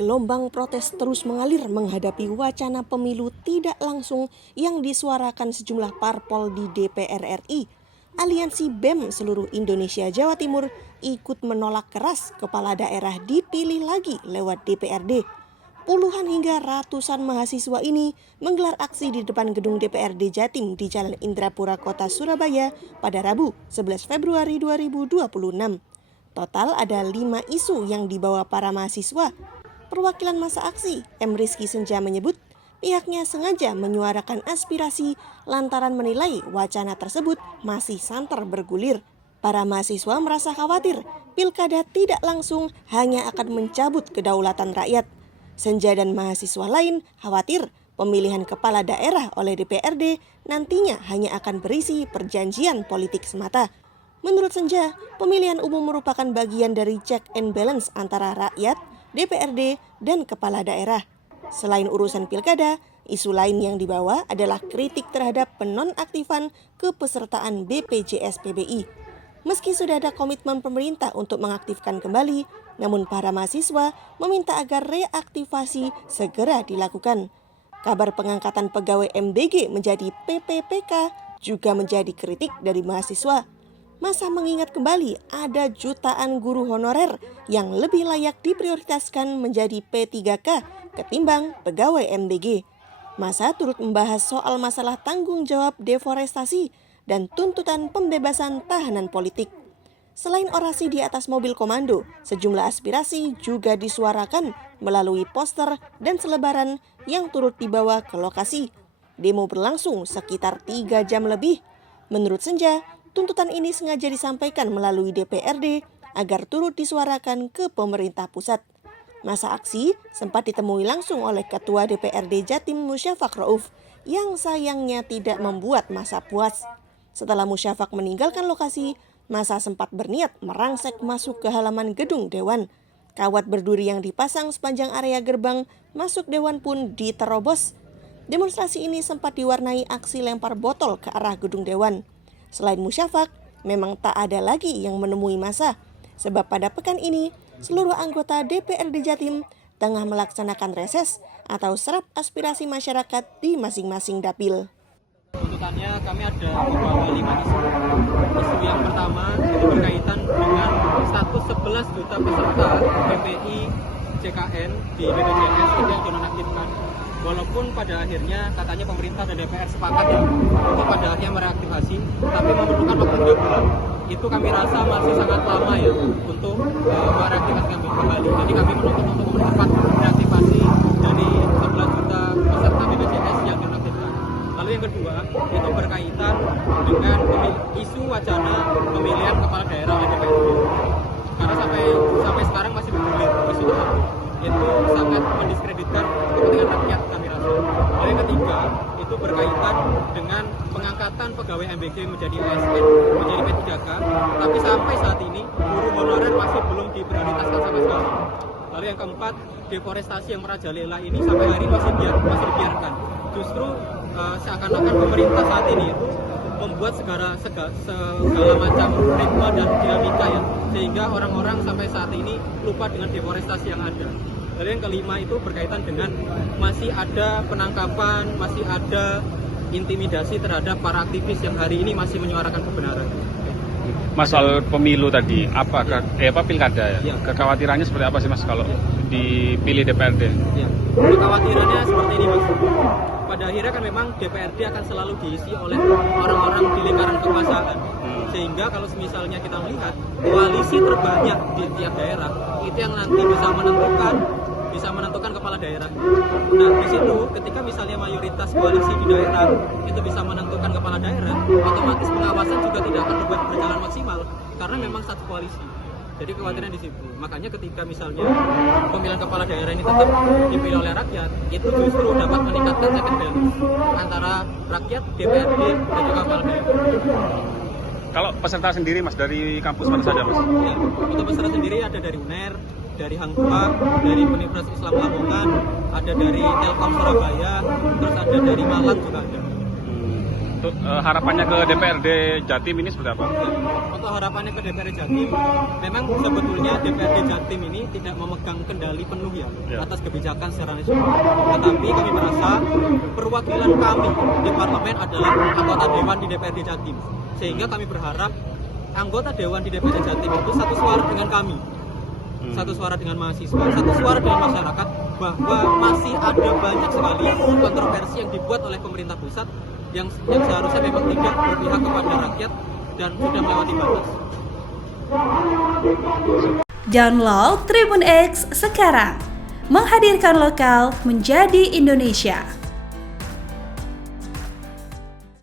Gelombang protes terus mengalir menghadapi wacana pemilu tidak langsung yang disuarakan sejumlah parpol di DPR RI. Aliansi BEM seluruh Indonesia Jawa Timur ikut menolak keras kepala daerah dipilih lagi lewat DPRD. Puluhan hingga ratusan mahasiswa ini menggelar aksi di depan gedung DPRD Jatim di Jalan Indrapura Kota Surabaya pada Rabu 11 Februari 2026. Total ada 5 isu yang dibawa para mahasiswa. Perwakilan masa aksi, M. Rizky Senja menyebut pihaknya sengaja menyuarakan aspirasi lantaran menilai wacana tersebut masih santer bergulir. Para mahasiswa merasa khawatir pilkada tidak langsung hanya akan mencabut kedaulatan rakyat. Senja dan mahasiswa lain khawatir pemilihan kepala daerah oleh DPRD nantinya hanya akan berisi perjanjian politik semata. Menurut Senja, pemilihan umum merupakan bagian dari check and balance antara rakyat, DPRD, dan kepala daerah. Selain urusan pilkada, isu lain yang dibawa adalah kritik terhadap penonaktifan kepesertaan BPJS PBI. Meski sudah ada komitmen pemerintah untuk mengaktifkan kembali, namun para mahasiswa meminta agar reaktivasi segera dilakukan. Kabar pengangkatan pegawai MBG menjadi PPPK juga menjadi kritik dari mahasiswa. Masa mengingat kembali ada jutaan guru honorer yang lebih layak diprioritaskan menjadi P3K ketimbang pegawai MBG. Masa turut membahas soal masalah tanggung jawab deforestasi dan tuntutan pembebasan tahanan politik. Selain orasi di atas mobil komando, sejumlah aspirasi juga disuarakan melalui poster dan selebaran yang turut dibawa ke lokasi. Demo berlangsung sekitar 3 jam lebih. Menurut Senja, tuntutan ini sengaja disampaikan melalui DPRD agar turut disuarakan ke pemerintah pusat. Masa aksi sempat ditemui langsung oleh Ketua DPRD Jatim Musyafaq Rauf yang sayangnya tidak membuat masa puas. Setelah Musyafaq meninggalkan lokasi, masa sempat berniat merangsek masuk ke halaman gedung Dewan. Kawat berduri yang dipasang sepanjang area gerbang masuk Dewan pun diterobos. Demonstrasi ini sempat diwarnai aksi lempar botol ke arah gedung Dewan. Selain Musyafaq, memang tak ada lagi yang menemui masa, sebab pada pekan ini seluruh anggota DPRD Jatim tengah melaksanakan reses atau serap aspirasi masyarakat di masing-masing dapil. Tuntutannya kami ada membawa 5 isu. Isu yang pertama itu berkaitan dengan status 11 juta peserta PPI CKN di BPJS itu yang dinonaktifkan. Walaupun pada akhirnya katanya pemerintah dan DPR sepakat ya untuk pada akhirnya mereaktivasi, tapi memerlukan waktu 3 bulan. Itu kami rasa masih sangat lama ya untuk mereaktivasi kembali. Jadi kami menuntut untuk mempercepat reaktivasi dari 11 juta peserta BPJS yang dinonaktifkan. Lalu yang kedua itu berkaitan dengan isu wacana pemilihan kepala daerah oleh DPRD. Karena sampai sekarang masih bergulir isu tersebut. Itu sangat mendiskreditkan kepentingan rakyat kami rasa. Lalu yang ketiga itu berkaitan dengan pengangkatan pegawai MBG menjadi ASN, menjadi P3K, tapi sampai saat ini guru honorer masih belum diprioritaskan sama sekali. Lalu yang keempat, deforestasi yang merajalela ini sampai hari ini masih dibiarkan. Justru seakan-akan pemerintah saat ini itu membuat segala macam ritme dan dinamika ya, sehingga orang-orang sampai saat ini lupa dengan deforestasi yang ada. Lalu yang kelima itu berkaitan dengan masih ada penangkapan, masih ada intimidasi terhadap para aktivis yang hari ini masih menyuarakan kebenaran. Soal pemilu tadi, pilkada ya? Ya. Kekhawatirannya seperti apa sih Mas kalau dipilih DPRD? Ya. Kekhawatirannya seperti ini Mas. Pada akhirnya kan memang DPRD akan selalu diisi oleh orang-orang di lingkaran kekuasaan. Sehingga kalau misalnya kita melihat koalisi terbanyak di tiap daerah, itu yang nanti bisa menentukan kepala daerah. Nah, di situ ketika misalnya mayoritas koalisi di daerah itu bisa menentukan kepala daerah, otomatis pengawasan juga tidak akan berjalan maksimal karena memang satu koalisi. Jadi kekhawatiran di situ. Makanya ketika misalnya pemilihan kepala daerah ini tetap dipilih oleh rakyat, itu justru dapat meningkatkan check and balance antara rakyat, DPRD, dan juga kepala daerah. Kalau peserta sendiri Mas, dari kampus mana saja Mas? Ya, untuk peserta sendiri ada dari UNER, dari Hang Tuah, dari Universitas Islam Lamongan, ada dari Telkom Surabaya, terus ada dari Malang juga ada. Untuk harapannya ke DPRD Jatim ini seperti apa? Untuk harapannya ke DPRD Jatim, memang sebetulnya DPRD Jatim ini tidak memegang kendali penuh ya atas kebijakan secara nasional. Tetapi kami merasa perwakilan kami di parlemen adalah anggota dewan di DPRD Jatim. Sehingga kami berharap anggota dewan di DPRD Jatim itu satu suara dengan kami. Satu suara dengan mahasiswa, satu suara dengan masyarakat, bahwa masih ada banyak sekali kontroversi yang dibuat oleh pemerintah pusat yang seharusnya memang tidak berpihak kepada rakyat dan sudah melewati batas. Download Tribun X sekarang, menghadirkan lokal menjadi Indonesia.